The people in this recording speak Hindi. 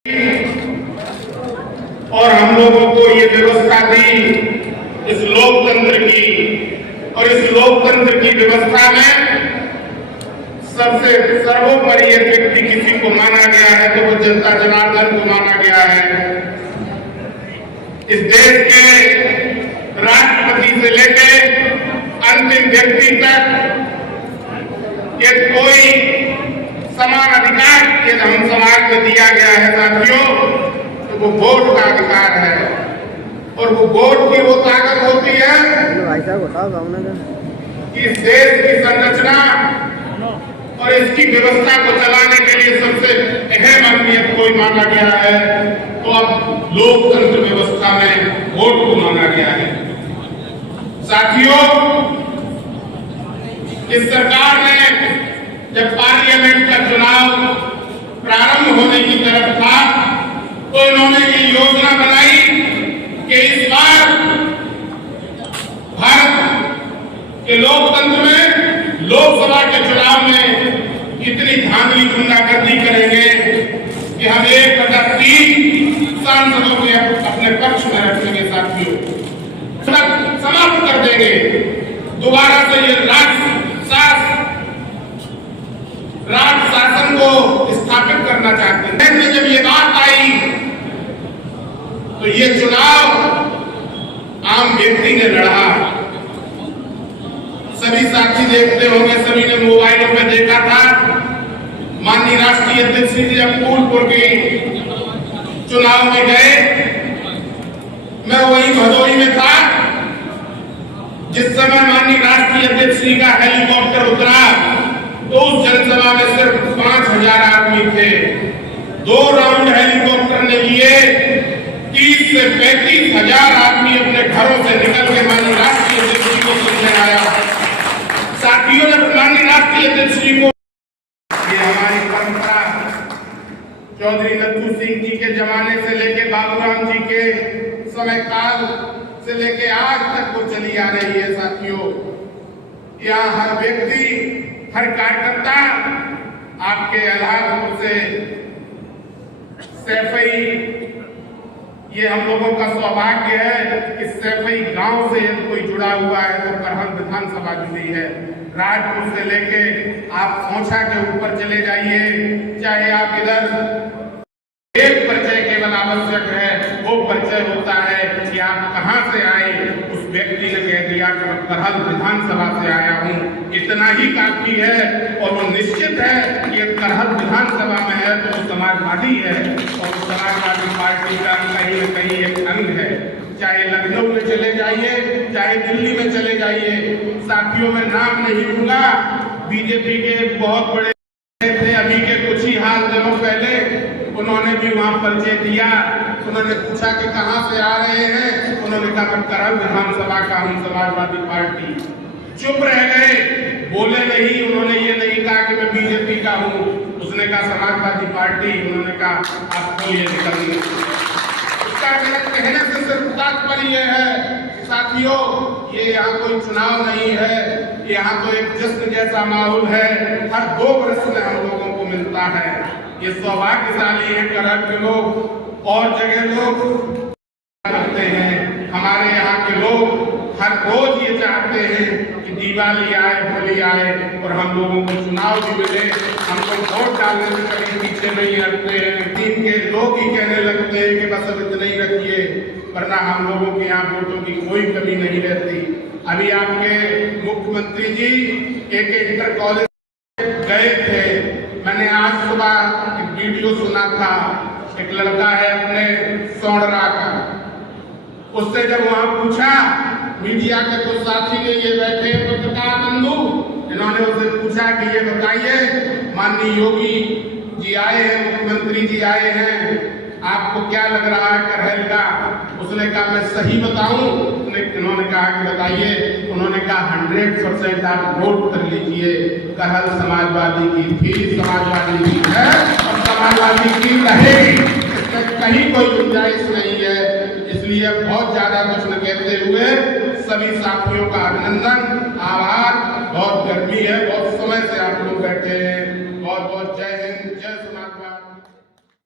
और हम लोगों को ये व्यवस्था दी इस लोकतंत्र की, और इस लोकतंत्र की व्यवस्था में सबसे सर्वोपरि एक व्यक्ति किसी को माना गया है तो वो जनता जनार्दन को माना गया है। इस देश के राष्ट्रपति से लेकर अंतिम व्यक्ति तक ये कोई समान अधिकार ये हम समाज में दिया गया है साथियों, तो वो वोट का अधिकार है। और वो वोट की वो ताकत होती है कि इस देश की संरचना और इसकी व्यवस्था को चलाने के लिए सबसे अहम अहमियत कोई माना गया है तो अब लोकतंत्र व्यवस्था में वोट को माना गया है। साथियों, इस सरकार ने जब पार्लियामेंट का चुनाव प्रारंभ होने की तरफ था तो इन्होंने ये योजना बनाई कि इस बार भारत के लोकतंत्र में लोकसभा के चुनाव में इतनी धांधली गुंडागर्दी करेंगे कि हम 1/3 सांसदों को अपने पक्ष में रखेंगे साथियों, समाप्त कर देंगे। दोबारा से ये राज शासन को स्थापित करना चाहते हैं। जब ये बात आई तो ये चुनाव आम व्यक्ति ने लड़ा। सभी साथी देखते होंगे, सभी ने मोबाइलों में देखा था। माननीय राष्ट्रीय अध्यक्ष जी जब फूलपुर के चुनाव में गए, मैं वही भदोही में था जिस समय माननीय राष्ट्रीय अध्यक्ष जी का हेलीकॉप्टर उतरा तो उस जनसभा में सिर्फ 5000 आदमी थे। 2 राउंड हेलीकॉप्टर ने लिए, 30 से 35 हजार आदमी अपने घरों से निकल के माननीय राष्ट्रीय अध्यक्ष जी को सुनने आया। साथियों ने माननीय राष्ट्रीय अध्यक्ष जी को, ये हमारी परंपरा चौधरी नथु सिंह जी के जमाने से लेके बाबूराम जी के समय काल से लेके आज तक वो चली आ रही है। साथियों, यहाँ हर व्यक्ति, हर कार्यकर्ता आपके आधारपुर से सैफई, ये हम लोगों का सौभाग्य है कि सैफई गांव से यदि कोई जुड़ा हुआ है तो करहल विधानसभा जुड़ी है। राजपुर से लेके आप सोचा के ऊपर चले जाइए, चाहे आप इधर, एक परिचय केवल आवश्यक है, वो परिचय होता है कि आप कहां से आए। उस व्यक्ति ने कह दिया कि मैं करहल विधानसभा से आया हूं, इतना ही काफी है। और वो निश्चित है कि करहल विधानसभा में है तो वो समाजवादी है, और समाजवादी पार्टी का कहीं न कहीं एक अंग है। चाहे लखनऊ में चले जाइए, चाहे दिल्ली में चले जाइए। साथियों, में नाम नहीं लूंगा, बीजेपी के बहुत बड़े थे, अभी के कुछ ही हाल दिनों पहले उन्होंने भी वहां परिचय दिया। उन्होंने पूछा कि कहां से आ रहे हैं, उन्होंने कहा मैं करहल विधानसभा का हूं, समाजवादी पार्टी। चुप रह गए, बोले नहीं। उन्होंने ये नहीं कहा कि मैं बीजेपी का हूं, उसने कहा समाजवादी पार्टी। उन्होंने कहा आपको ये निकलना। उसका गलत कहने से सिर्फ तात्पर्य है साथियों, ये यहाँ कोई चुनाव नहीं है, यहाँ तो एक जश्न जैसा माहौल है। हर 2 वर्ष में हम लोगों को मिलता है। ये सौभाग्यशाली है करहल के लोग, और जगह लोग करते हैं। हमारे यहाँ के लोग हर रोज ये चाहते हैं कि दिवाली आए, होली आए और हम लोगों को चुनाव भी मिले। हम लोग वोट डालने से कभी पीछे नहीं हटते हैं। टीम के लोग ही कहने लगते हैं कि बस अब इतना ही रखिए, वरना हम लोगों के यहाँ वोटों की कोई कमी नहीं रहती। अभी आपके मुख्यमंत्री जी एक इंटर कॉलेज गए थे। मैंने आज सुबह एक वीडियो सुना था, एक लड़का है अपने सोंडरा का, उससे जब वहां पूछा, मीडिया के कुछ साथी ने ये बैठे पत्रकार बंधु, इन्होंने उससे पूछा कि ये बताइए माननीय योगी जी आए हैं, मुख्यमंत्री जी आए हैं, आपको क्या लग रहा है करहल का? उसने कहा मैं सही बताऊं? उन्होंने कहा कि बताइए। उन्होंने कहा 100% आप वोट कर लीजिए। करहल समाजवादी की थी, समाजवादी की है और समाजवादी की रहेगी, इसमें कहीं कोई गुंजाइश नहीं है। इसलिए बहुत ज्यादा कुछ न कहते हुए सभी साथियों का अभिनंदन, आभार। बहुत गर्मी है, बहुत समय से आप लोग बैठे हैं। बहुत बहुत जय हिंद।